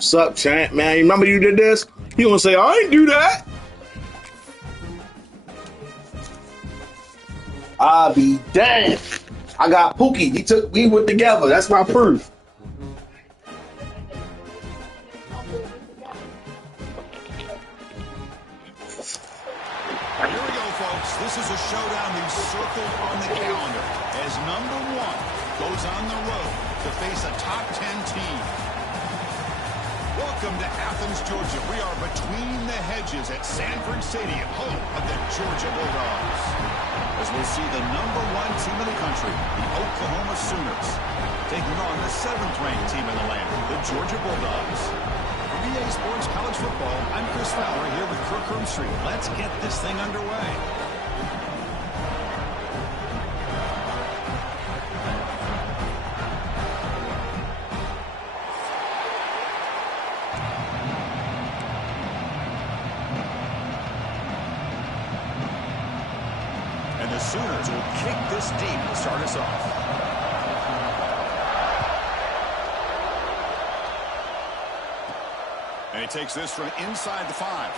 Suck, champ, man. You remember you did this? He gonna say, I ain't do that. I'll be damned. I got Pookie. We went together. That's my proof. Here we go, folks. This is a showdown we've circled on the calendar as number one goes on the road to face a top 10 team. Welcome to Athens, Georgia. We are between the hedges at Sanford Stadium, home of the Georgia Bulldogs. As we'll see the number one team in the country, the Oklahoma Sooners, taking on the 7th-ranked team in the land, the Georgia Bulldogs. For BA Sports College Football, I'm Chris Fowler here with Kirk Herbstreit. Let's get this thing underway. And the Sooners will kick this deep to start us off. And he takes this from inside the 5.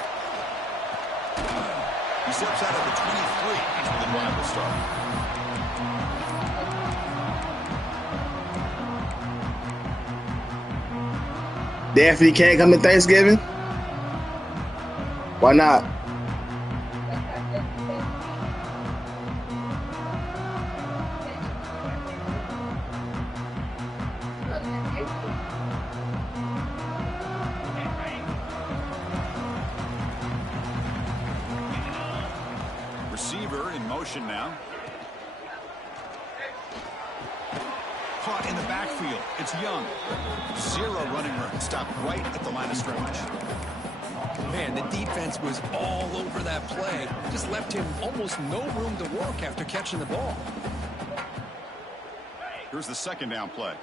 He steps out of the 23. That's where the drive will start. Daphne can't come to Thanksgiving? Why not? Receiver in motion now. Caught in the backfield. It's Young. 0 running room. Stopped right at the line of scrimmage. Man, the defense was all over that play. Just left him almost no room to work after catching the ball. Here's the 2nd down play.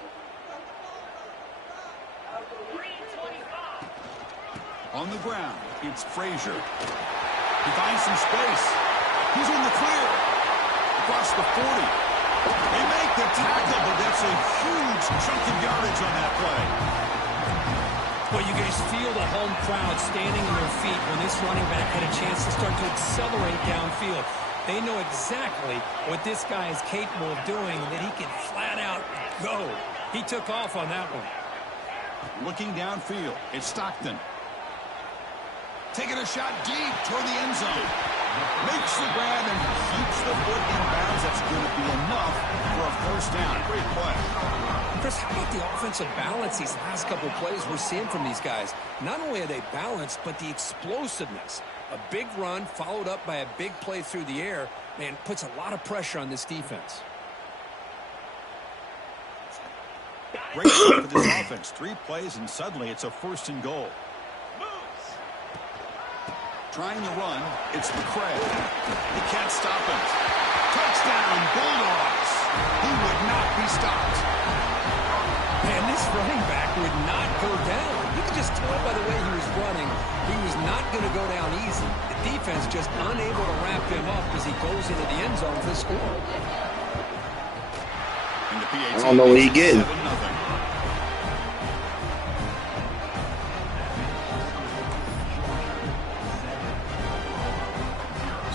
On the ground, it's Frazier. He finds some space. He's in the clear. Across the 40. They make the tackle, but that's a huge chunk of yardage on that play. Well, you guys feel the home crowd standing on their feet when this running back had a chance to start to accelerate downfield. They know exactly what this guy is capable of doing, that he can flat out go. He took off on that one. Looking downfield, it's Stockton. Taking a shot deep toward the end zone. Makes the grab and keeps the foot in bounds. That's going to be enough for a first down. Great play. Chris, how about the offensive balance these last couple plays we're seeing from these guys? Not only are they balanced, but the explosiveness. A big run followed up by a big play through the air, man, puts a lot of pressure on this defense. Great start for this offense. 3 plays, and suddenly it's a 1st and goal. Trying to run, it's McCray. He can't stop him. Touchdown, Bulldogs. He would not be stopped. Man, this running back would not go down. You could just tell by the way he was running, he was not going to go down easy. The defense just unable to wrap him up as he goes into the end zone for the score. And the PAT I don't know what he getting. 7-0.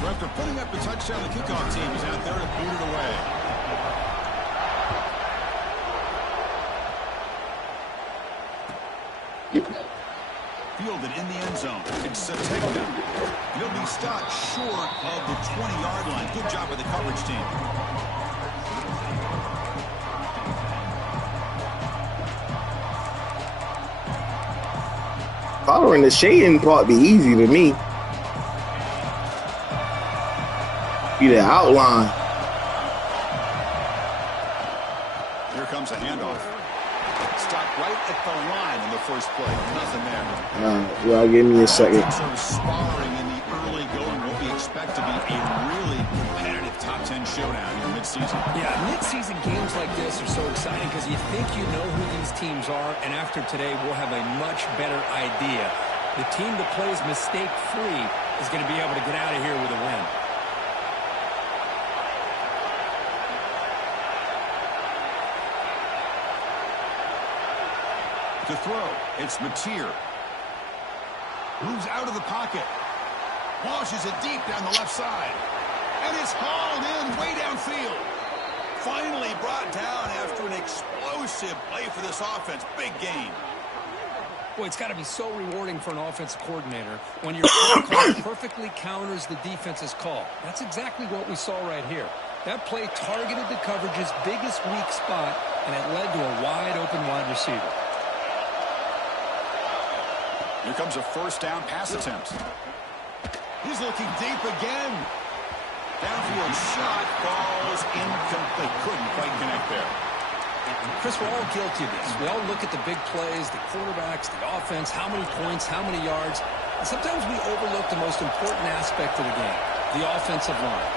So after putting up the touchdown, the kickoff team is out there to boot it away. Fielded in the end zone. It's Sategna. He'll be stopped short of the 20-yard line. Good job by the coverage team. Following the shading part be easy to me. Be the outline. Here comes a handoff. Stopped right at the line in the first play. Nothing there. Well, give me a second. Some sparring in the early going. What we expect to be a really competitive top 10 showdown in midseason. Yeah, midseason games like this are so exciting because you think you know who these teams are, and after today, we'll have a much better idea. The team that plays mistake-free is going to be able to get out of here with a win. To throw, it's Mateer. Moves out of the pocket. Launches it deep down the left side. And it's hauled in way downfield. Finally brought down after an explosive play for this offense. Big gain. Boy, it's got to be so rewarding for an offensive coordinator when your play call perfectly counters the defense's call. That's exactly what we saw right here. That play targeted the coverage's biggest weak spot, and it led to a wide-open wide receiver. Here comes a first down pass attempt. He's looking deep again. Downfield shot falls incomplete. Couldn't quite connect there. Chris, we're all guilty of this. We all look at the big plays, the quarterbacks, the offense, how many points, how many yards. And sometimes we overlook the most important aspect of the game, the offensive line.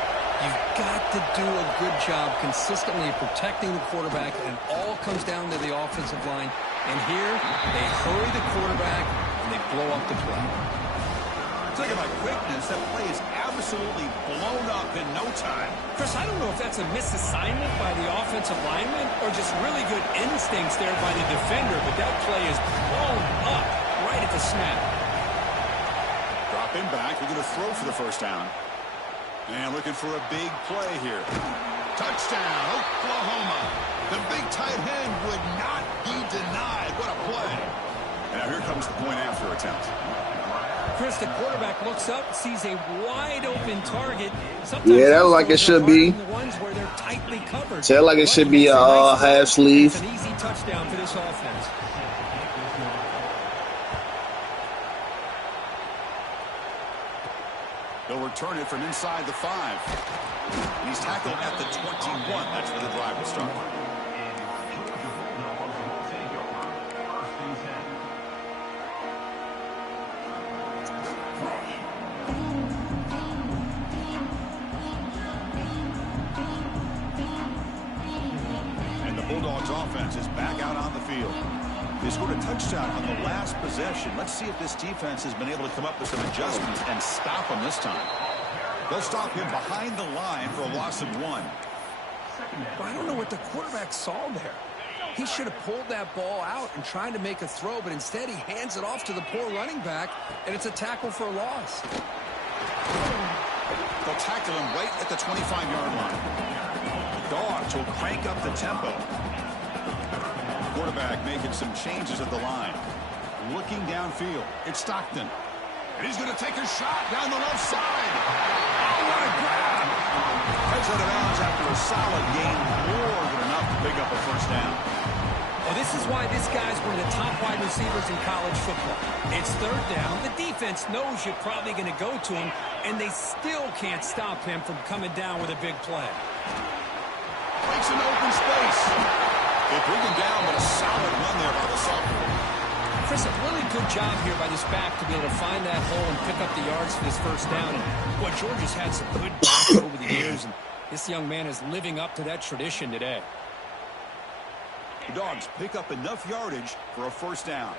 You've got to do a good job consistently of protecting the quarterback, and it all comes down to the offensive line. And here, they hurry the quarterback, and they blow up the play. Talking about quickness, that play is absolutely blown up in no time. Chris, I don't know if that's a misassignment by the offensive lineman or just really good instincts there by the defender, but that play is blown up right at the snap. Dropping back, we're going to throw for the first down. And looking for a big play here. Touchdown, Oklahoma. The big tight end would not be denied. What a play. And now here comes the point after attempt. Chris, the quarterback looks up, sees a wide-open target. Yeah, that's like it should be. Tell like it should be a half sleeve. It's an easy touchdown for this offense. They'll return it from inside the 5. And he's tackled at the 21. That's where the drive will start. Bulldogs offense is back out on the field. They scored a touchdown on the last possession. Let's see if this defense has been able to come up with some adjustments and stop him this time. They'll stop him behind the line for a loss of 1. Well, I don't know what the quarterback saw there. He should have pulled that ball out and tried to make a throw, but instead he hands it off to the poor running back, and it's a tackle for a loss. They'll tackle him right at the 25-yard line. Dogs will crank up the tempo. Quarterback making some changes at the line. Looking downfield. It's Stockton. And he's going to take a shot down the left side. Oh, what a grab. Heads out of bounds after a solid gain. More than enough to pick up a first down. Well, this is why this guy's one of the top wide receivers in college football. It's third down. The defense knows you're probably going to go to him, and they still can't stop him from coming down with a big play. Breaks an open space. They bring him down, but a solid run there by the sophomore. Chris, a really good job here by this back to be able to find that hole and pick up the yards for this first down. And boy, Georgia's had some good backs over the years, and this young man is living up to that tradition today. The Dogs pick up enough yardage for a first down.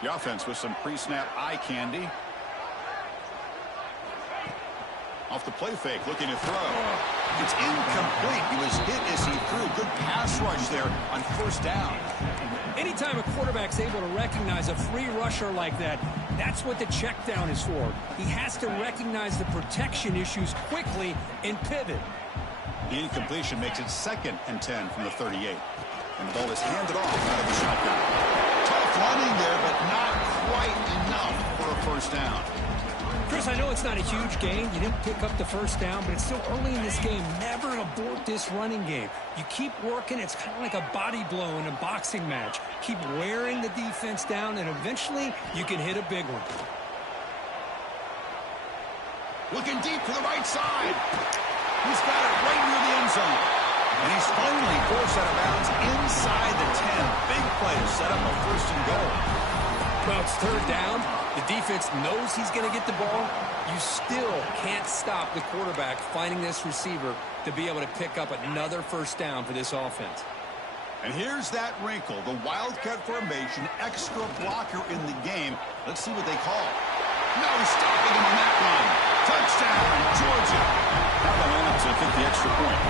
The offense with some pre-snap eye candy. Off the play fake, looking to throw. It's incomplete. He was hit as he threw. Good pass rush there on first down. Anytime a quarterback's able to recognize a free rusher like that, that's what the check down is for. He has to recognize the protection issues quickly and pivot. The incompletion makes it 2nd and 10 from the 38. And the ball is handed off out of the shotgun. Tough running there, but not quite enough for a first down. Chris, I know it's not a huge gain. You didn't pick up the first down, but it's still early in this game. Never abort this running game. You keep working. It's kind of like a body blow in a boxing match. Keep wearing the defense down, and eventually you can hit a big one. Looking deep to the right side. He's got it right near the end zone. And he's finally forced out of bounds inside the 10. Big play to set up a first and goal. Well, it's third down. The defense knows he's going to get the ball. You still can't stop the quarterback finding this receiver to be able to pick up another first down for this offense. And here's that wrinkle, the Wildcat formation, extra blocker in the game. Let's see what they call. No stopping him on that run. Touchdown, Georgia. Now the moment to kick the extra point.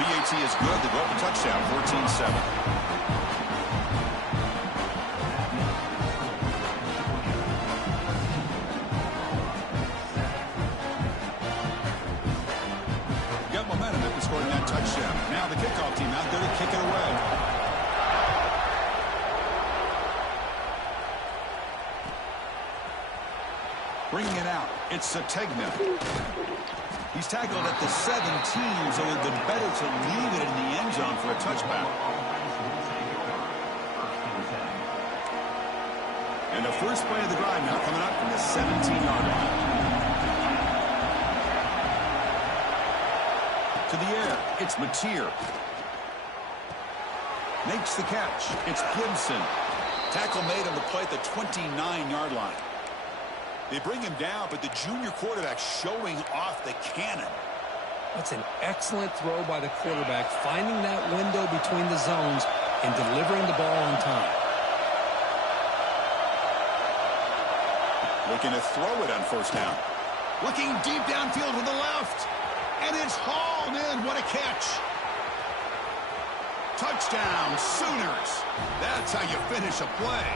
PAT is good. They go up a touchdown, 14-7. Got momentum after scoring that touchdown. Now the kickoff team out there to kick it away. Bringing it out, it's Sategna. He's tackled at the 17, so it would have been better to leave it in the end zone for a touchback. And the first play of the drive now coming up from the 17-yard line. To the air, it's Mateer. Makes the catch. It's Gibson. Tackle made on the play at the 29-yard line. They bring him down, but the junior quarterback showing off the cannon. That's an excellent throw by the quarterback, finding that window between the zones and delivering the ball on time. Looking to throw it on first down. Looking deep downfield to the left. And it's hauled in. What a catch. Touchdown, Sooners. That's how you finish a play.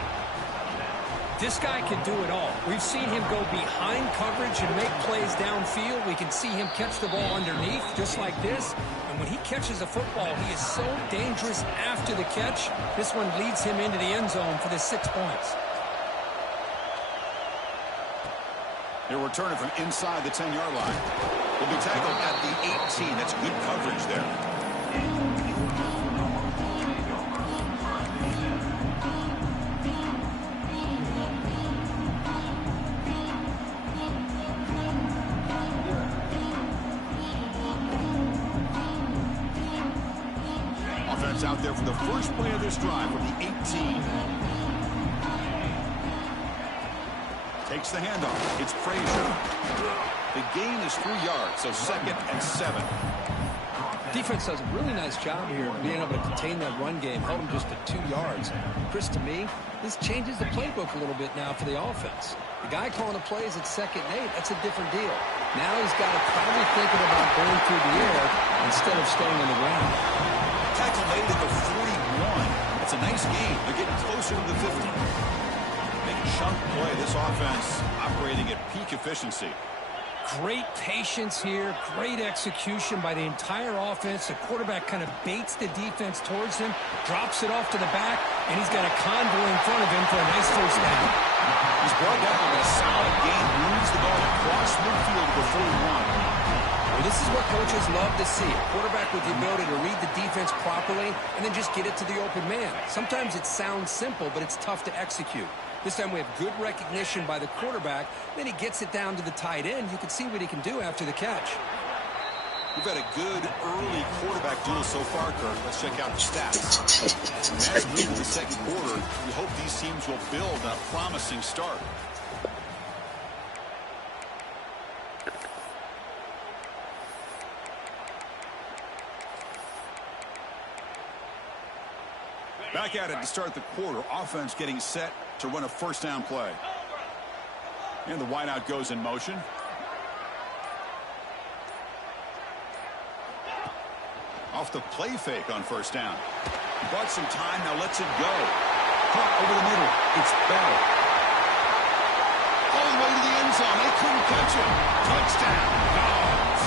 This guy can do it all. We've seen him go behind coverage and make plays downfield. We can see him catch the ball underneath, just like this. And when he catches a football, he is so dangerous after the catch. This one leads him into the end zone for the 6 points. They're returning from inside the 10-yard line. Will be tackled at the 18. That's good coverage there. Offense out there for the first play of this drive from the 18. Takes the handoff. It's Frazier. The gain is 3 yards, so 2nd and 7. Defense does a really nice job here of being able to contain that run game, held them just at 2 yards. Chris, to me, this changes the playbook a little bit now for the offense. The guy calling the plays at 2nd and 8, that's a different deal. Now he's got to probably thinking about going through the air instead of staying on the ground. Tackle made at the 41. That's a nice gain. They're getting closer to the 50. Big chunk play. This offense operating at peak efficiency. Great patience here, great execution by the entire offense. The quarterback kind of baits the defense towards him, drops it off to the back, and he's got a convoy in front of him for a nice first down. He's brought down with a solid gain, moves the ball across midfield to the 41. Well, this is what coaches love to see. A quarterback with the ability to read the defense properly and then just get it to the open man. Sometimes it sounds simple, but it's tough to execute. This time we have good recognition by the quarterback. Then he gets it down to the tight end. You can see what he can do after the catch. We've had a good early quarterback duel so far, Kirk. Let's check out the stats. As we move to the second quarter, we hope these teams will build on a promising start. Back at it to start the quarter. Offense getting set to run a first down play. And the wideout goes in motion. Off the play fake on first down. Bought some time, now lets it go. Caught over the middle. It's Bell. All the way to the end zone. They couldn't catch him. Touchdown. Dogs.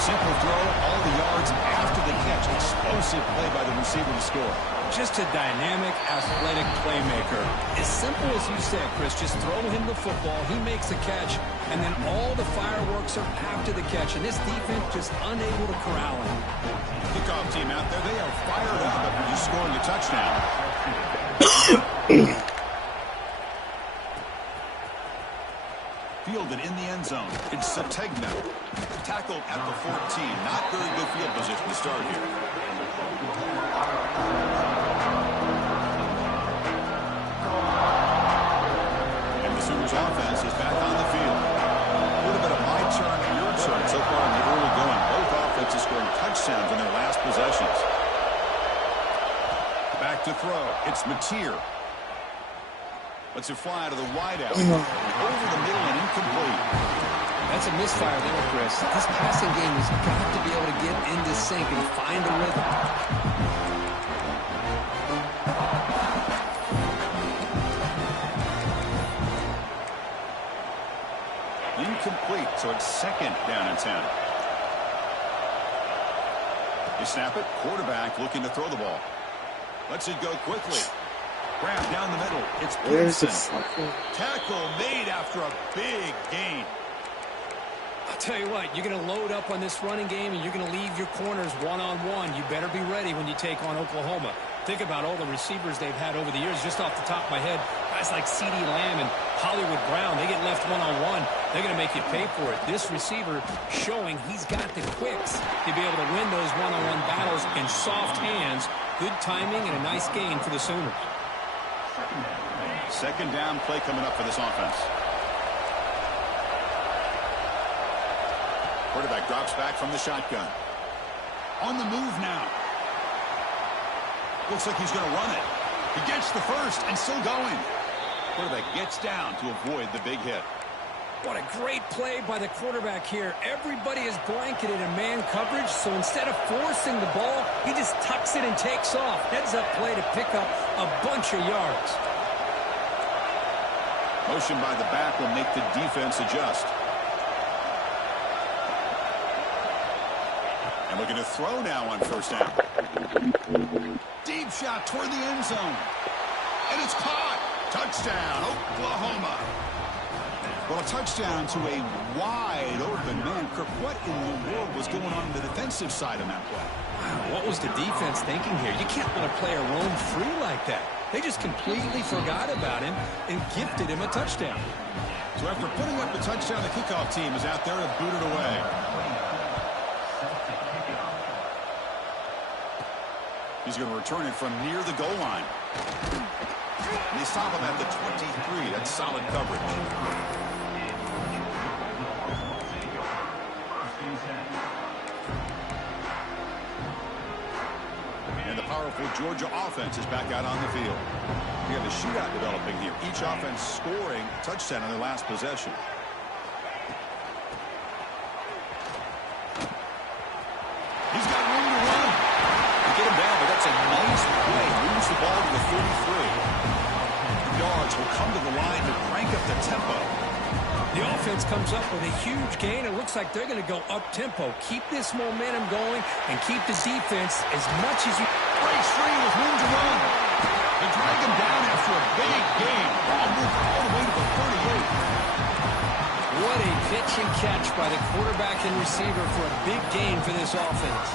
Simple throw, all the yards after the catch. Explosive play by the receiver to score. Just a dynamic, athletic playmaker. As simple as you said, Chris, just throw him the football, he makes a catch, and then all the fireworks are after the catch, and this defense just unable to corral him. Kickoff team out there, they are fired up after just scoring a touchdown. Fielded in the end zone. It's Sategna. Tackled at the 14. Not very good field position to start here. And the Sooners offense is back on the field. A little bit of my turn, your turn so far in the early going. Both offenses scoring touchdowns in their last possessions. Back to throw. It's Mateer. Lets it fly out of the wideout. Over the middle and incomplete. That's a misfire there, Chris. This passing game has got to be able to get into sync and find a rhythm. Incomplete, so it's 2nd down and 10. You snap it, quarterback looking to throw the ball. Lets it go quickly. Grab down the middle. It's Pearson. Tackle made after a big gain. I'll tell you what, you're going to load up on this running game and you're going to leave your corners one-on-one. You better be ready when you take on Oklahoma. Think about all the receivers they've had over the years. Just off the top of my head, guys like CeeDee Lamb and Hollywood Brown, they get left one-on-one. They're going to make you pay for it. This receiver showing he's got the quicks to be able to win those one-on-one battles in soft hands. Good timing and a nice gain for the Sooners. 2nd down play coming up for this offense. Quarterback drops back from the shotgun. On the move now. Looks like he's going to run it. He gets the first and still going. Quarterback gets down to avoid the big hit. What a great play by the quarterback here. Everybody is blanketed in man coverage, so instead of forcing the ball, he just tucks it and takes off. Heads-up play to pick up a bunch of yards. Motion by the back will make the defense adjust. And looking to throw now on 1st down. Deep shot toward the end zone. And it's caught. Touchdown, Oklahoma. Well, a touchdown to a wide open man. Kirk, what in the world was going on the defensive side of that play? Wow, what was the defense thinking here? You can't let a player roam free like that. They just completely forgot about him and gifted him a touchdown. So after putting up the touchdown, the kickoff team is out there to boot it away. He's going to return it from near the goal line. And they stop him at the 23. That's solid coverage. And the powerful Georgia offense is back out on the field. We have a shootout developing here. Each offense scoring a touchdown on their last possession. He's got room to run. They get him down, but that's a nice play. Moves the ball to the 33. Yards will come to the line to crank up the tempo. The offense comes up with a huge gain. It looks like they're going to go up-tempo. Keep this momentum going and keep the defense as much as you... Breaks free with room to run. They drag him down after a big gain. Ball moved all the way to the 38. What a pitch and catch by the quarterback and receiver for a big gain for this offense.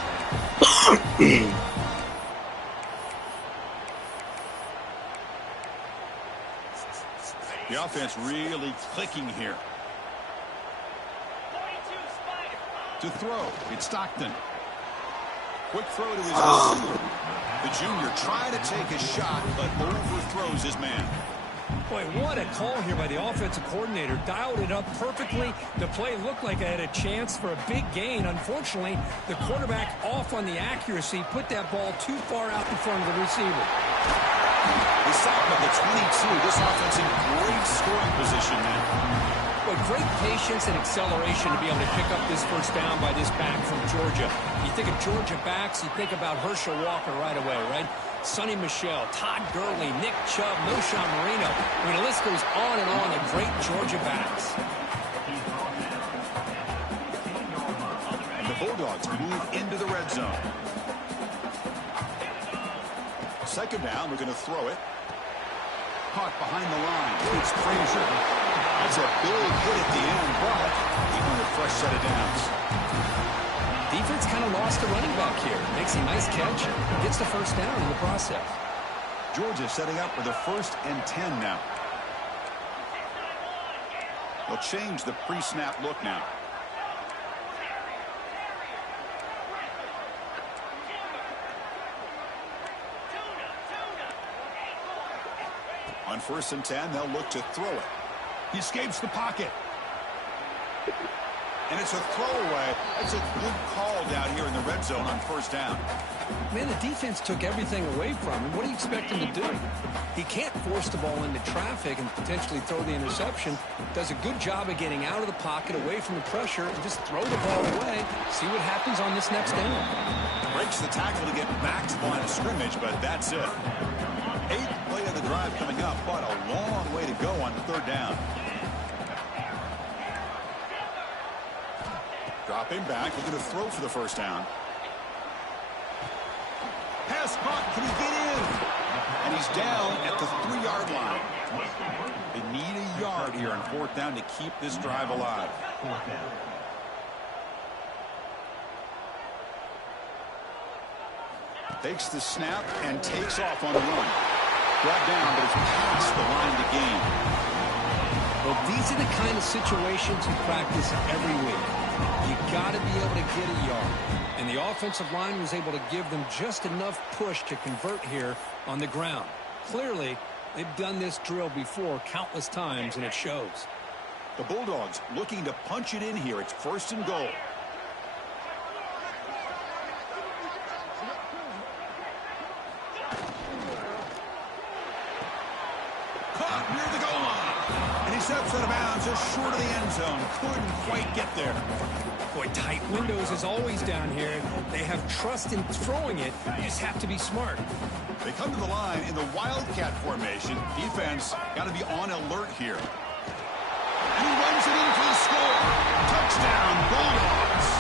The offense really clicking here. To throw, it's Stockton. Quick throw to his receiver. The junior trying to take a shot, but overthrows his man. Boy, what a call here by the offensive coordinator. Dialed it up perfectly. The play looked like it had a chance for a big gain. Unfortunately, the quarterback off on the accuracy, put that ball too far out in front of the receiver. They stop him at the 22. This offense in great scoring position now. Boy, great patience and acceleration to be able to pick up this first down by this back from Georgia. You think of Georgia backs, you think about Herschel Walker right away, right? Sonny Michel, Todd Gurley, Nick Chubb, Knowshon Moreno. I mean, the list goes on and on of great Georgia backs. And the Bulldogs move into the red zone. 2nd down, we're going to throw it. Caught behind the line. It's Frazier. That's a big hit at the end, but he earned a fresh set of downs. Defense kind of lost a running back here. Makes a nice catch. Gets the first down in the process. Georgia setting up with a 1st and 10 now. They'll change the pre-snap look now. On 1st and 10, they'll look to throw it. He escapes the pocket. And it's a throwaway. That's a good call down here in the red zone on first down. Man, the defense took everything away from him. What do you expect him to do? He can't force the ball into traffic and potentially throw the interception. Does a good job of getting out of the pocket, away from the pressure, and just throw the ball away. See what happens on this next down. Breaks the tackle to get back to the line of scrimmage, but that's it. 8th play of the drive coming up, but a long way to go on third down. Dropping back, looking to throw for the first down. Pass caught, can he get in? And he's down at the 3-yard line. They need a yard here on fourth down to keep this drive alive. Takes the snap and takes off on the run. Brought down, but it's past the line to gain. Well, these are the kind of situations you practice every week. You got to be able to get a yard. And the offensive line was able to give them just enough push to convert here on the ground. Clearly, they've done this drill before countless times, and it shows. The Bulldogs looking to punch it in here. It's 1st and goal. Caught near the goal line. And he steps out of bounds just short of the end zone. Couldn't quite get there. Boy, tight windows is always down here. They have trust in throwing it. You just have to be smart. They come to the line in the Wildcat formation. Defense got to be on alert here. And he runs it in for the score. Touchdown, Bulldogs.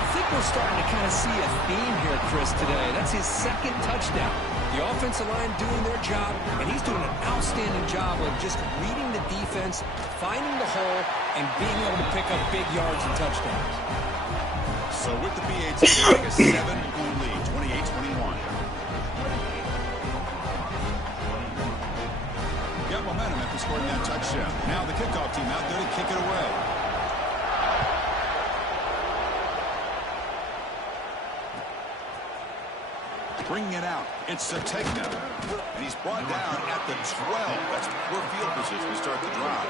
I think we're starting to kind of see a theme here, Chris, today. That's his 2nd touchdown. The offensive line doing their job, and he's doing an outstanding job of just reading the defense, finding the hole, and being able to pick up big yards and touchdowns. So with the BAT, they take a 7-point lead, 28-21. Got momentum after scoring that touchdown. Now the kickoff team out there to kick it away. Bringing it out, it's Sategna. And he's brought down at the 12. That's poor field position to start the drive.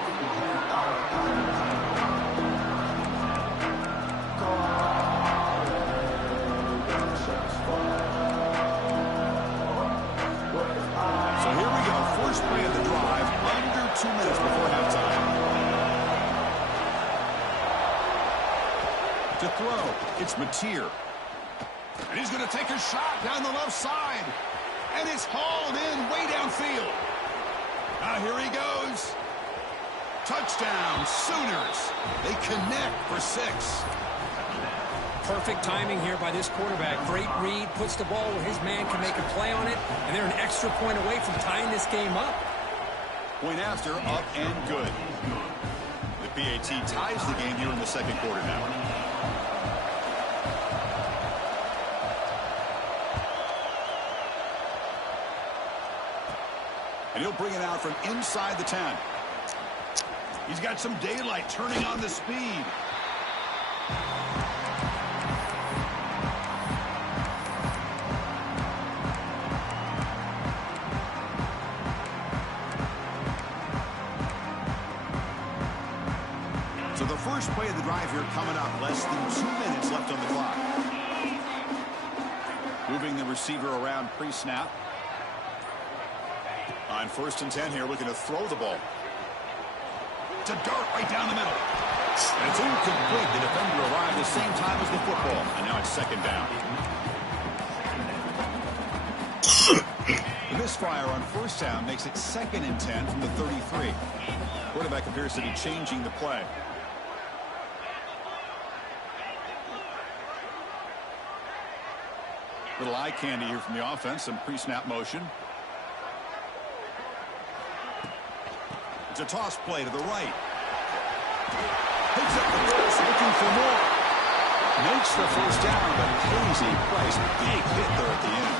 So here we go, first play of the drive, under 2 minutes before halftime. To throw, it's Mateer. And he's going to take a shot down the left side. And it's hauled in way downfield. Now here he goes. Touchdown, Sooners. They connect for 6. Perfect timing here by this quarterback. Great read, puts the ball where his man can make a play on it, and they're an extra point away from tying this game up. Point after, up and good. The BAT ties the game here in the 2nd quarter now. And he'll bring it out from inside the 10. He's got some daylight turning on the speed. So the first play of the drive here coming up. Less than 2 minutes left on the clock. Moving the receiver around pre-snap. On 1st and 10 here, looking to throw the ball. To dart right down the middle. And it's incomplete. The defender arrived the same time as the football. And now it's 2nd down. The misfire on 1st down makes it 2nd and 10 from the 33. Quarterback appears to be changing the play. Little eye candy here from the offense. Some pre-snap motion. It's a toss play to the right. Picks up the pass, looking for more. Makes the first down, but pays a price. Big hit there at the end.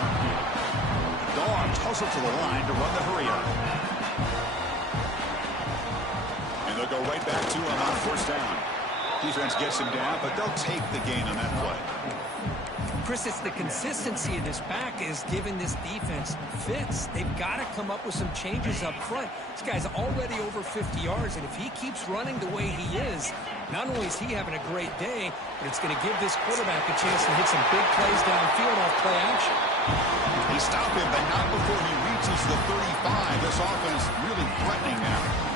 Dogs hustle to the line to run the hurry-up. And they'll go right back to him on 1st down. Defense gets him down, but they'll take the gain on that play. Chris, it's the consistency of this back is giving this defense fits. They've got to come up with some changes up front. This guy's already over 50 yards, and if he keeps running the way he is, not only is he having a great day, but it's going to give this quarterback a chance to hit some big plays downfield off play action. He stopped him, but not before he reaches the 35. This offense really threatening now.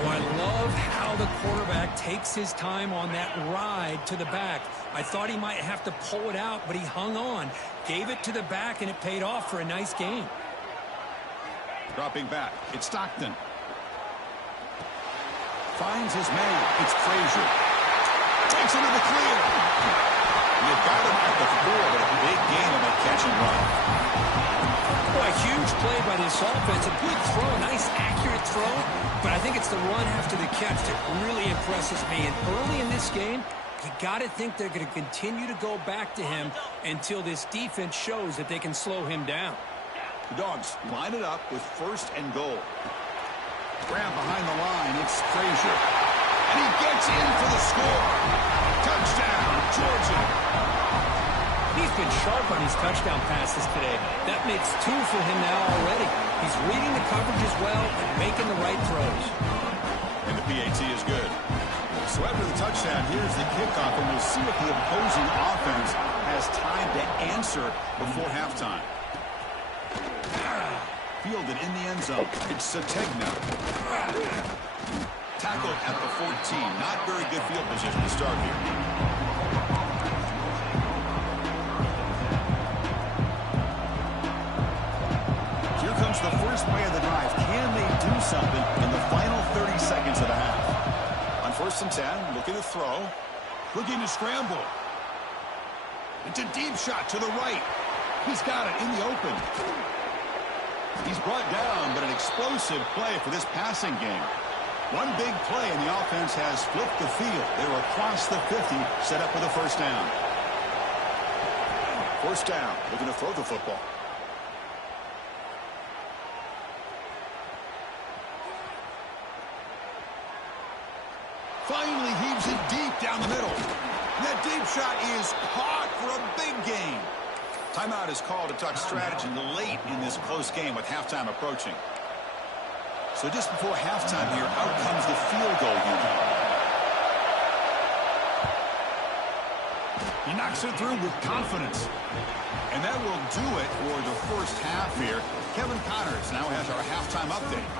Oh, I love how the quarterback takes his time on that ride to the back. I thought he might have to pull it out, but he hung on, gave it to the back, and it paid off for a nice gain. Dropping back, it's Stockton. Finds his man, it's Frazier. Takes him to the clear. You got him at the 4, but a big gain on that catch and run. Boy, a huge play by this offense. A good throw, a nice accurate throw, but I think it's the run after the catch that really impresses me. And early in this game, you got to think they're going to continue to go back to him until this defense shows that they can slow him down. The Dogs line it up with 1st and goal. Grab behind the line, it's Frazier. And he gets in for the score. Touchdown, Georgia. He's been sharp on his touchdown passes today. That makes 2 for him now already. He's reading the coverage as well and making the right throws. And the PAT is good. So after the touchdown, here's the kickoff, and we'll see if the opposing offense has time to answer before halftime. Fielded in the end zone. It's Sategna. Tackled at the 14. Not very good field position to start here. Here comes the first play of the drive. Can they do something in the final 30 seconds of the half? On 1st and 10, looking to throw. Looking to scramble. It's a deep shot to the right. He's got it in the open. He's brought down, but an explosive play for this passing game. One big play, and the offense has flipped the field. They were across the 50, set up with a 1st down. 1st down, looking to throw the football. Finally heaves it deep down the middle. And that deep shot is caught for a big gain. Timeout is called to talk strategy late in this close game with halftime approaching. So just before halftime here, out comes the field goal unit. He knocks it through with confidence. And that will do it for the first half here. Kevin Connors now has our halftime update.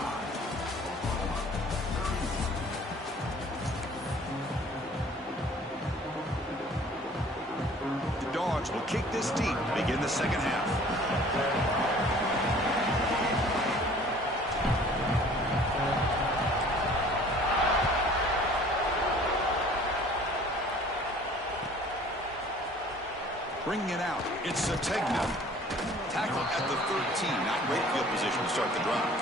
The Dogs will kick this deep to begin the second half. Bringing it out, it's Sategna. Tackle at the 13. Not great field position to start the drive.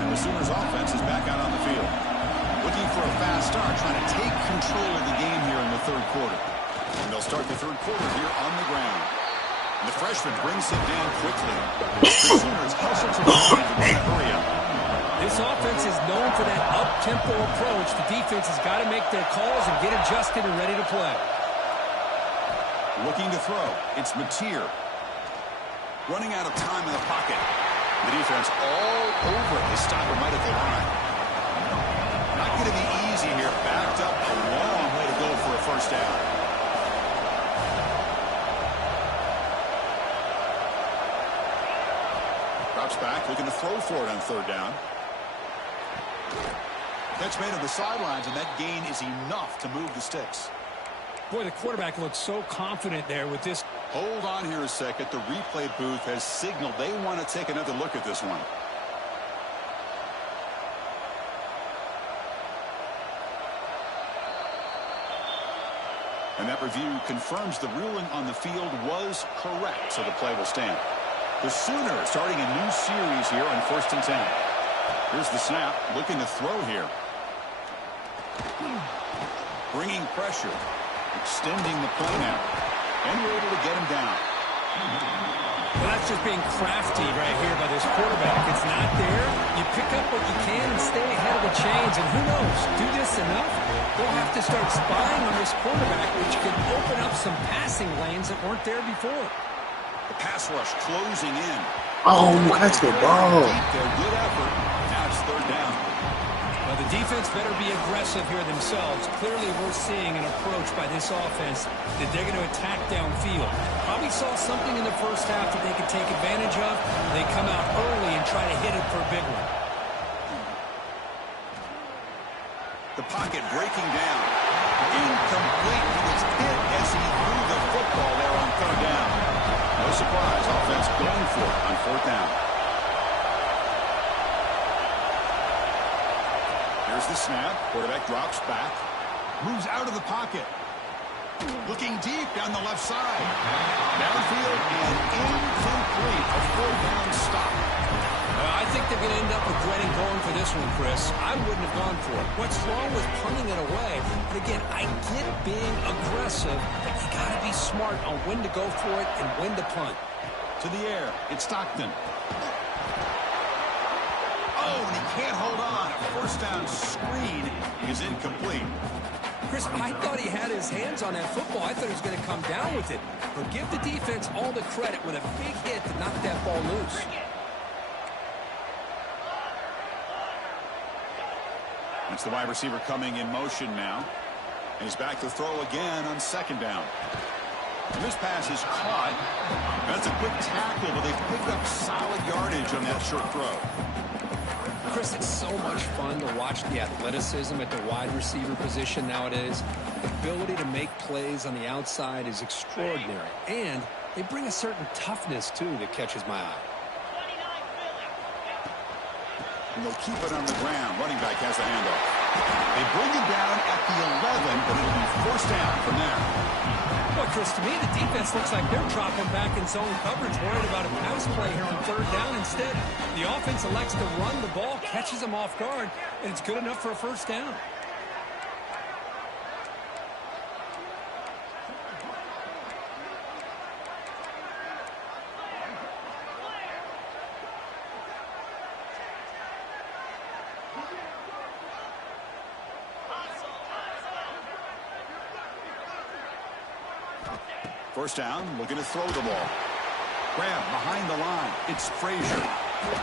And the Sooners offense is back out on the field. Looking for a fast start, trying to take control of the game here in the 3rd quarter. And they'll start the 3rd quarter here on the ground. And the freshman brings him down quickly. The Sooners hustle to the line to hurry up. This offense is known for that up-tempo approach. The defense has got to make their calls and get adjusted and ready to play. Looking to throw. It's Mateer. Running out of time in the pocket. The defense all over it. They stop him right at the line. Not going to be easy here. Backed up a long way to go for a 1st down. Drops back. Looking to throw for it on 3rd down. Catch made on the sidelines, and that gain is enough to move the sticks. Boy, the quarterback looks so confident there with this. Hold on here a second. The replay booth has signaled they want to take another look at this one. And that review confirms the ruling on the field was correct, so the play will stand. The Sooners starting a new series here on 1st and 10. Here's the snap, looking to throw here. Bringing pressure, extending the play now. And we're able to get him down. Well, that's just being crafty right here by this quarterback. It's not there. You You pick up what you can and stay ahead of the chains, and who knows, do this enough, they'll have to start spying on this quarterback, which could open up some passing lanes that weren't there before. The pass rush closing in. Oh, catch the ball. Their good effort. Now it's third down. Well, the defense better be aggressive here themselves. Clearly, we're seeing an approach by this offense that they're going to attack downfield. Probably saw something in the first half that they could take advantage of. They come out early and try to hit it for a big one. The pocket breaking down. Incomplete. He was hit as he threw the football there on third down. No surprise. Offense going for it on fourth down. Here's the snap. Quarterback drops back. Moves out of the pocket. Looking deep down the left side. Downfield and incomplete. A fourth down stop. I think they're going to end up regretting going for this one, Chris. I wouldn't have gone for it. What's wrong with punting it away? But again, I get being aggressive, but you got to be smart on when to go for it and when to punt. To the air. It's Stockton. Oh, and he can't hold on. A first down screen is incomplete. Chris, I thought he had his hands on that football. I thought he was going to come down with it. But give the defense all the credit with a big hit to knock that ball loose. It's the wide receiver coming in motion now. And he's back to throw again on second down. And this pass is caught. That's a quick tackle, but they picked up solid yardage on that short throw. Chris, it's so much fun to watch the athleticism at the wide receiver position nowadays. The ability to make plays on the outside is extraordinary. And they bring a certain toughness, too, that catches my eye. And they'll keep it on the ground. Running back has the handoff. They bring him down at the 11, but it'll be first down from there. Well, Chris, to me, the defense looks like they're dropping back in zone coverage, worried about a pass play here on third down. Instead, the offense elects to run the ball, catches them off guard, and it's good enough for a first down. First down, looking to throw the ball. Grab behind the line. It's Frazier.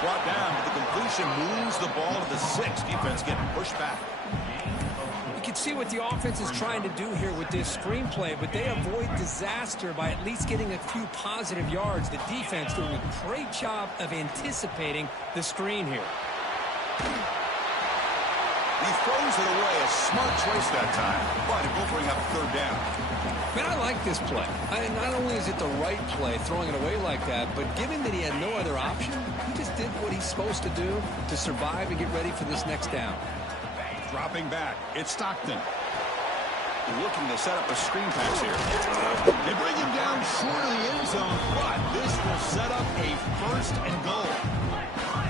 Brought down, but the completion moves the ball to the 6. Defense getting pushed back. You can see what the offense is trying to do here with this screenplay, but they avoid disaster by at least getting a few positive yards. The defense doing a great job of anticipating the screen here. He throws it away. A smart choice that time, but it will bring up third down. Man, I like this play. Not only is it the right play, throwing it away like that, but given that he had no other option, he just did what he's supposed to do to survive and get ready for this next down. Dropping back, it's Stockton. Looking to set up a screen pass here. They bring him down short of the end zone, but this will set up a first and goal.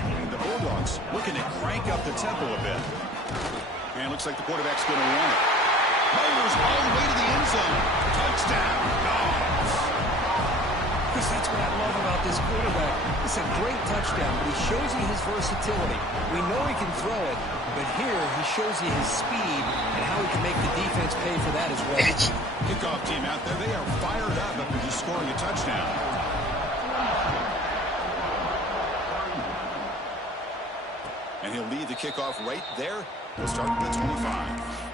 And the Bulldogs looking to crank up the tempo a bit. And looks like the quarterback's going to run it. Motors all the way to the end zone. Touchdown, Dogs. Chris, that's what I love about this quarterback. It's a great touchdown, but he shows you his versatility. We know he can throw it, but here he shows you his speed and how he can make the defense pay for that as well. Kickoff team out there, they are fired up after just scoring a touchdown. And he'll lead the kickoff right there. He'll start at the 25.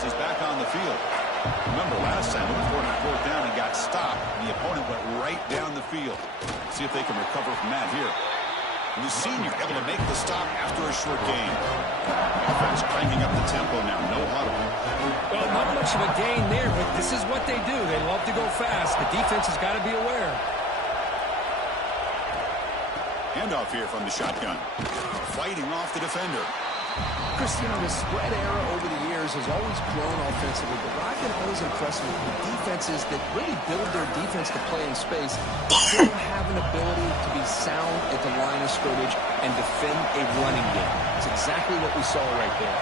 Is back on the field. Remember last time, when on fourth down and got stopped, the opponent went right down the field. See if they can recover from that here. And the senior able to make the stop after a short gain. Offense cranking up the tempo now. No huddle. Well, not much of a gain there, but this is what they do. They love to go fast. The defense has got to be aware. Handoff here from the shotgun. Fighting off the defender. Cristiano, the spread era over the years has always grown offensively, but what I've been always impressed with the defenses that really build their defense to play in space still have an ability to be sound at the line of scrimmage and defend a running game. It's exactly what we saw right there.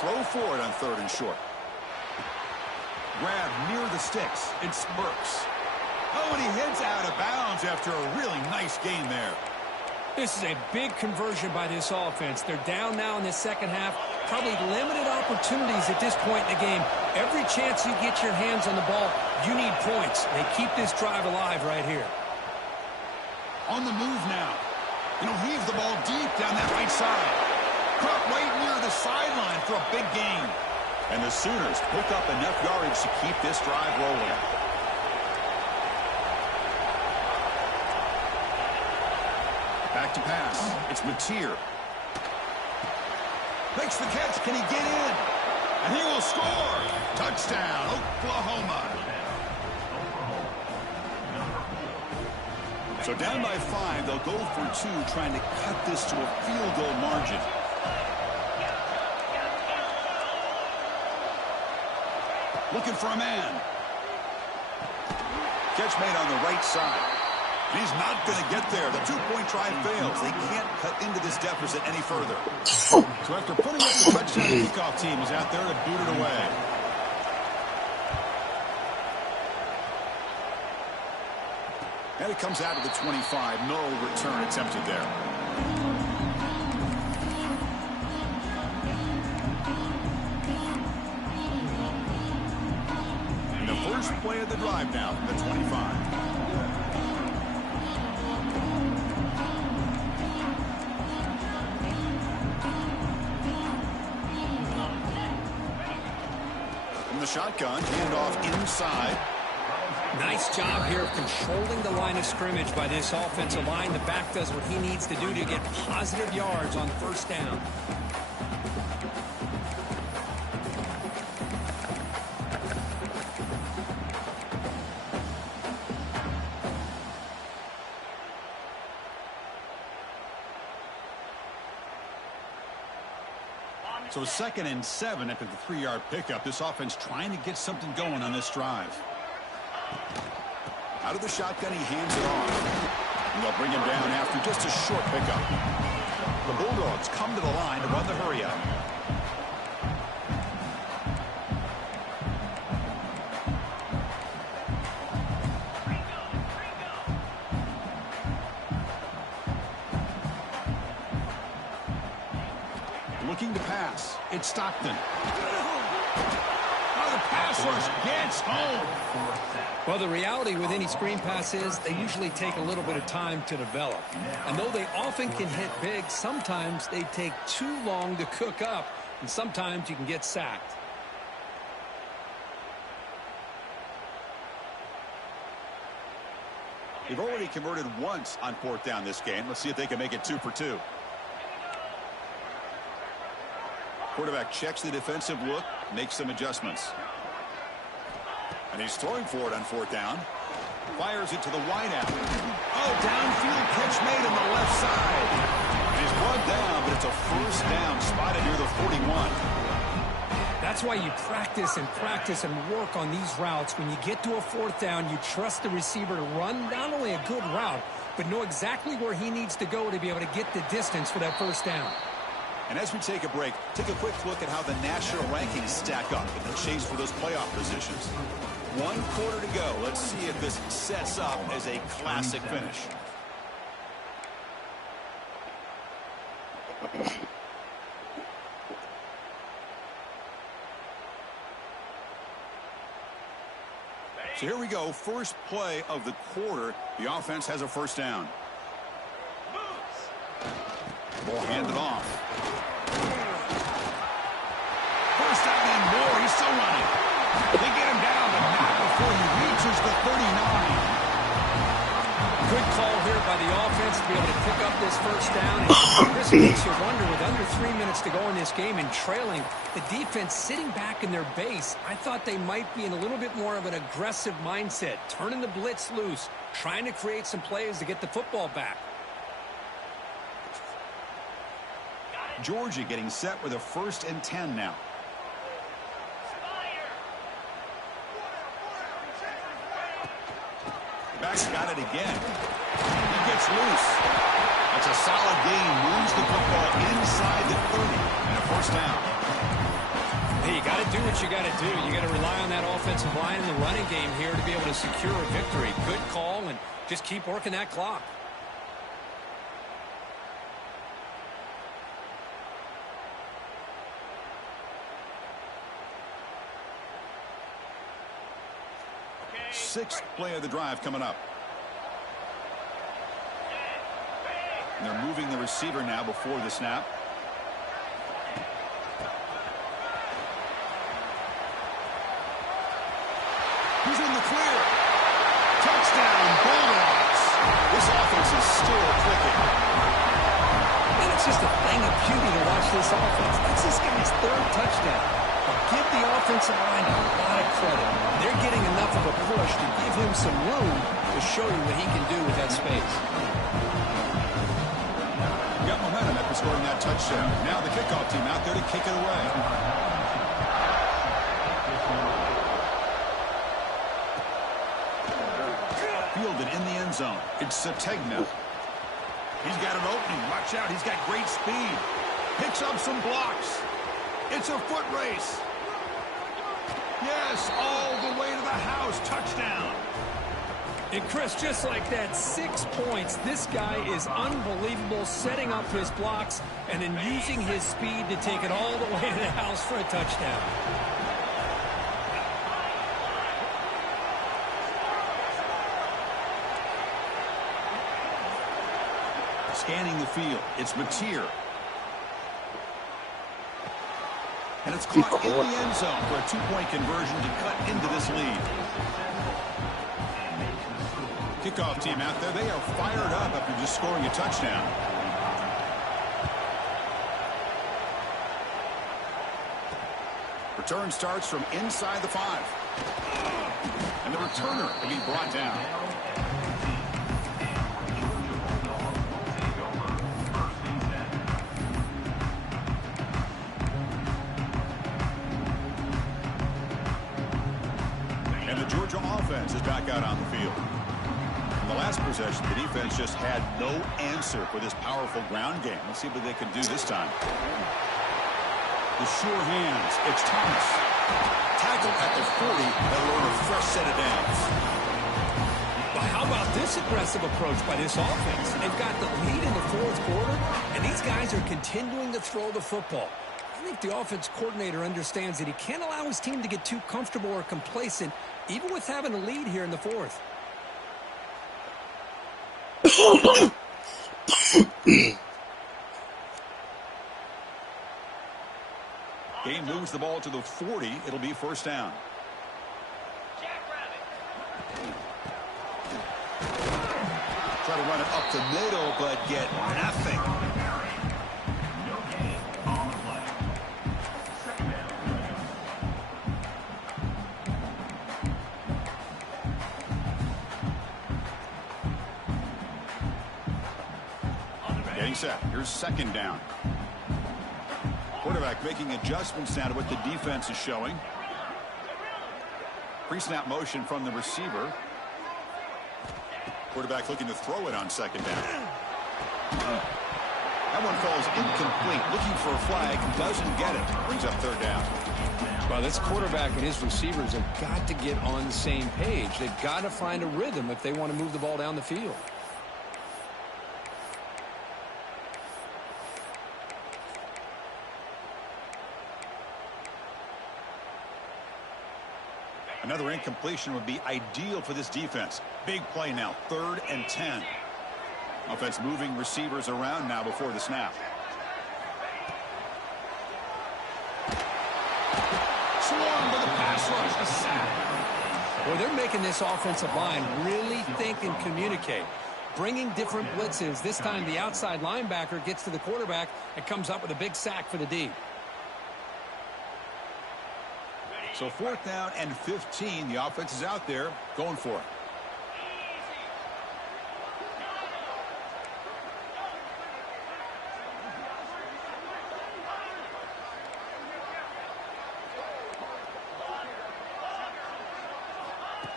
throw for it on 3rd and short. Grab near the sticks. It's Burks. Oh, and he heads out of bounds after a really nice gain there. This is a big conversion by this offense. They're down now in the second half. Probably limited opportunities at this point in the game. Every chance you get your hands on the ball, you need points. They keep this drive alive right here. On the move now. And he'll heave the ball deep down that right side. Caught right near the sideline for a big gain. And the Sooners pick up enough yardage to keep this drive rolling. Back to pass. It's Mateer. Makes the catch. Can he get in? And he will score. Touchdown, Oklahoma. So down by 5, they'll go for 2, trying to cut this to a field goal margin. Looking for a man. Catch made on the right side. He's not going to get there. The 2-point try fails. They can't cut into this deficit any further. So after putting up the touchdown, the kickoff team is out there to boot it away. And it comes out of the 25. No return attempted there. And the first play of the drive now from the 25. The shotgun, handoff inside. Nice job here of controlling the line of scrimmage by this offensive line. The back does what he needs to do to get positive yards on 1st down. So 2nd and 7 after the 3-yard pickup. This offense trying to get something going on this drive. Out of the shotgun, he hands it off. And they'll bring him down after just a short pickup. The Bulldogs come to the line to run the hurry up. Looking to pass. It's Stockton. Oh, the pass rush gets home. Well, the reality with any screen pass is they usually take a little bit of time to develop. And though they often can hit big, sometimes they take too long to cook up, and sometimes you can get sacked. They've already converted once on 4th down this game. Let's see if they can make it 2 for 2. Quarterback checks the defensive look, makes some adjustments. And he's throwing for it on 4th down. Fires it to the wideout. Oh, downfield catch made on the left side. He's brought down, but it's a 1st down spotted near the 41. That's why you practice and work on these routes. When you get to a 4th down, you trust the receiver to run not only a good route, but know exactly where he needs to go to be able to get the distance for that 1st down. And as we take a break, take a quick look at how the national rankings stack up in the chase for those playoff positions. 1 quarter to go. Let's see if this sets up as a classic finish. So here we go. First play of the quarter. The offense has a 1st down. Ball handed off. 1st down and more. He's still running. They get him down, but not before he reaches the 39. Good call here by the offense to be able to pick up this 1st down. And Chris, makes you wonder, with under 3 minutes to go in this game and trailing, the defense sitting back in their base, I thought they might be in a little bit more of an aggressive mindset, turning the blitz loose, trying to create some plays to get the football back. Georgia getting set with a 1st and 10 now. Back's got it again. He gets loose. That's a solid gain. Moves the football inside the 30 and a 1st down. Hey, you got to do what you got to do. You got to rely on that offensive line in the running game here to be able to secure a victory. Good call, and just keep working that clock. Sixth play of the drive coming up. And they're moving the receiver now before the snap. He's in the clear. Touchdown, Bulldogs. This offense is still clicking. And it's just a thing of beauty to watch this offense. That's this guy's third touchdown. But give the offensive line a lot of credit. They're getting enough of a push to give him some room to show you what he can do with that space. Got momentum after scoring that touchdown. Now the kickoff team out there to kick it away. Fielded in the end zone. It's Sategna. He's got an opening. Watch out. He's got great speed. Picks up some blocks. It's a foot race. Yes, all the way to the house. Touchdown. And Chris, just like that, 6 points. This guy is unbelievable, setting up his blocks and then using his speed to take it all the way to the house for a touchdown. Scanning the field. It's Mateer. And it's caught in the end zone for a 2-point conversion to cut into this lead. Kickoff team out there. They are fired up after just scoring a touchdown. Return starts from inside the 5. And the returner will be brought down. And the Georgia offense is back out on the field. In the last possession, the defense just had no answer for this powerful ground game. Let's see what they can do this time. The sure hands. It's Thomas. Tackled at the 40. That'll earn a fresh set of downs. But how about this aggressive approach by this offense? They've got the lead in the fourth quarter, and these guys are continuing to throw the football. I think the offense coordinator understands that he can't allow his team to get too comfortable or complacent, even with having a lead here in the fourth. Game moves the ball to the 40. It'll be first down. Try to run it up the middle, but get nothing. Getting set. Here's second down. Quarterback making adjustments now to what the defense is showing. Pre-snap motion from the receiver. Quarterback looking to throw it on second down. That one falls incomplete. Looking for a flag. Doesn't get it. Brings up third down. Well, this quarterback and his receivers have got to get on the same page. They've got to find a rhythm if they want to move the ball down the field. Another incompletion would be ideal for this defense. Big play now, 3rd and 10. Offense moving receivers around now before the snap. Swarm with a pass rush, a sack. Well, they're making this offensive line really think and communicate. Bringing different blitzes. This time the outside linebacker gets to the quarterback and comes up with a big sack for the D. So 4th down and 15. The offense is out there going for it.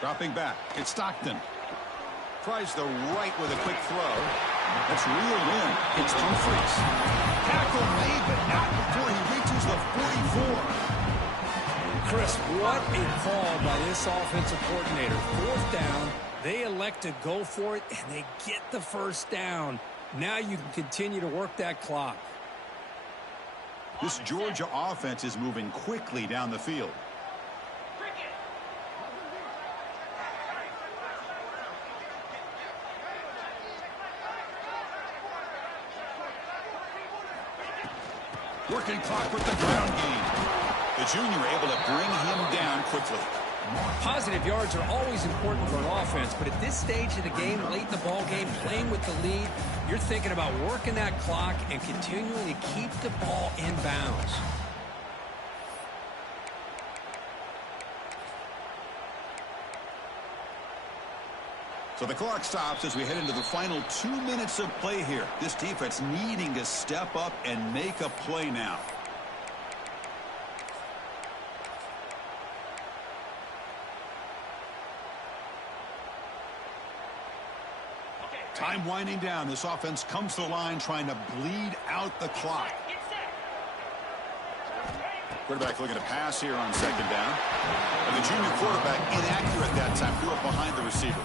Dropping back. It's Stockton. Tries the right with a quick throw. That's reeled in. It's Humphries. Tackle made, but not before he reaches the 44. Chris, what a call by this offensive coordinator. 4th down, they elect to go for it, and they get the 1st down. Now you can continue to work that clock. This Georgia offense is moving quickly down the field. Working clock with the ground game. The junior able to bring him down quickly. Positive yards are always important for an offense, but at this stage of the game, late in the ball game, playing with the lead, you're thinking about working that clock and continuing to keep the ball in bounds. So the clock stops as we head into the final 2 minutes of play here. This defense needing to step up and make a play now. Time winding down. This offense comes to the line trying to bleed out the clock. Quarterback looking to pass here on 2nd down. And the junior quarterback inaccurate that time. Threw it behind the receiver.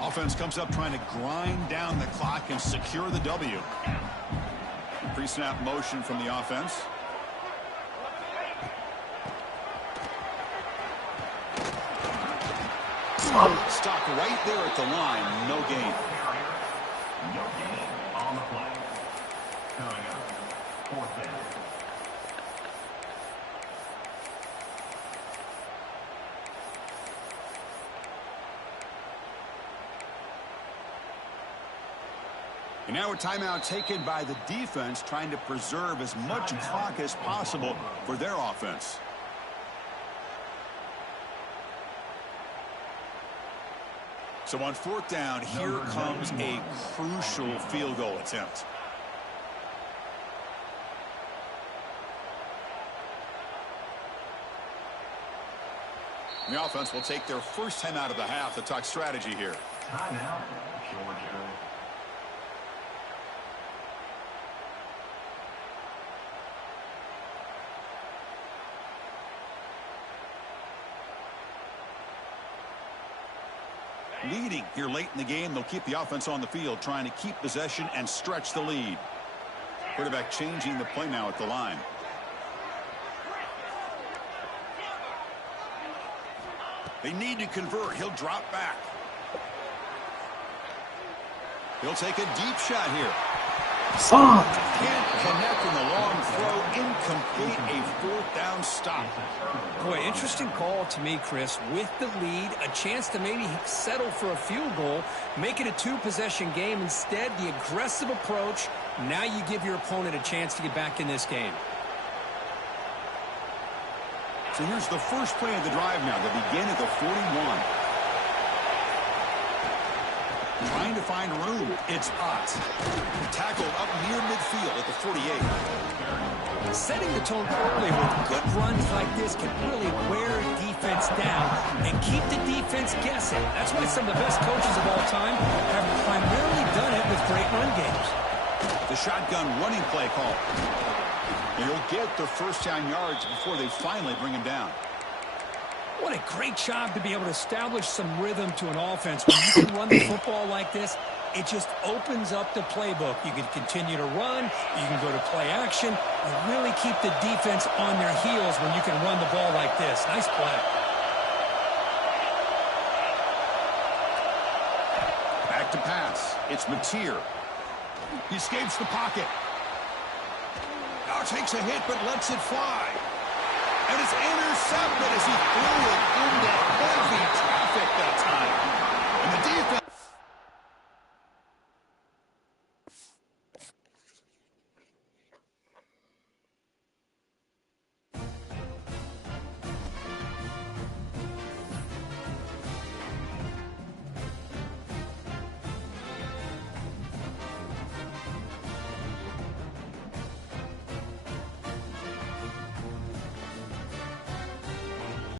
Offense comes up trying to grind down the clock and secure the W. Pre-snap motion from the offense. Stopped right there at the line. No gain. No gain on the play. Coming up, 4th down. And now a timeout taken by the defense, trying to preserve as much clock as possible for their offense. So on 4th down, here comes a crucial field goal attempt. And the offense will take their first time out of the half to talk strategy here. Timeout, Georgia. Leading here late in the game, they'll keep the offense on the field, trying to keep possession and stretch the lead. Quarterback changing the play now at the line. They need to convert. He'll drop back. He'll take a deep shot here. Can't connect in the long throw. Incomplete. A 4th down stop. Boy, interesting call to me, Chris. With the lead, a chance to maybe settle for a field goal, make it a 2-possession game. Instead, the aggressive approach. Now you give your opponent a chance to get back in this game. So here's the first play of the drive now. They begin at the 41. Trying to find room. It's Potts. Tackled up near midfield at the 48. Setting the tone early with good runs like this can really wear defense down and keep the defense guessing. That's why some of the best coaches of all time have primarily done it with great run games. The shotgun running play call. And he'll get the first down yards before they finally bring him down. What a great job to be able to establish some rhythm to an offense. When you can run the football like this, it just opens up the playbook. You can continue to run. You can go to play action. You really keep the defense on their heels when you can run the ball like this. Nice play. Back to pass. It's Mateer. He escapes the pocket. Now takes a hit but lets it fly. And it's intercepted as he threw it into heavy traffic that time.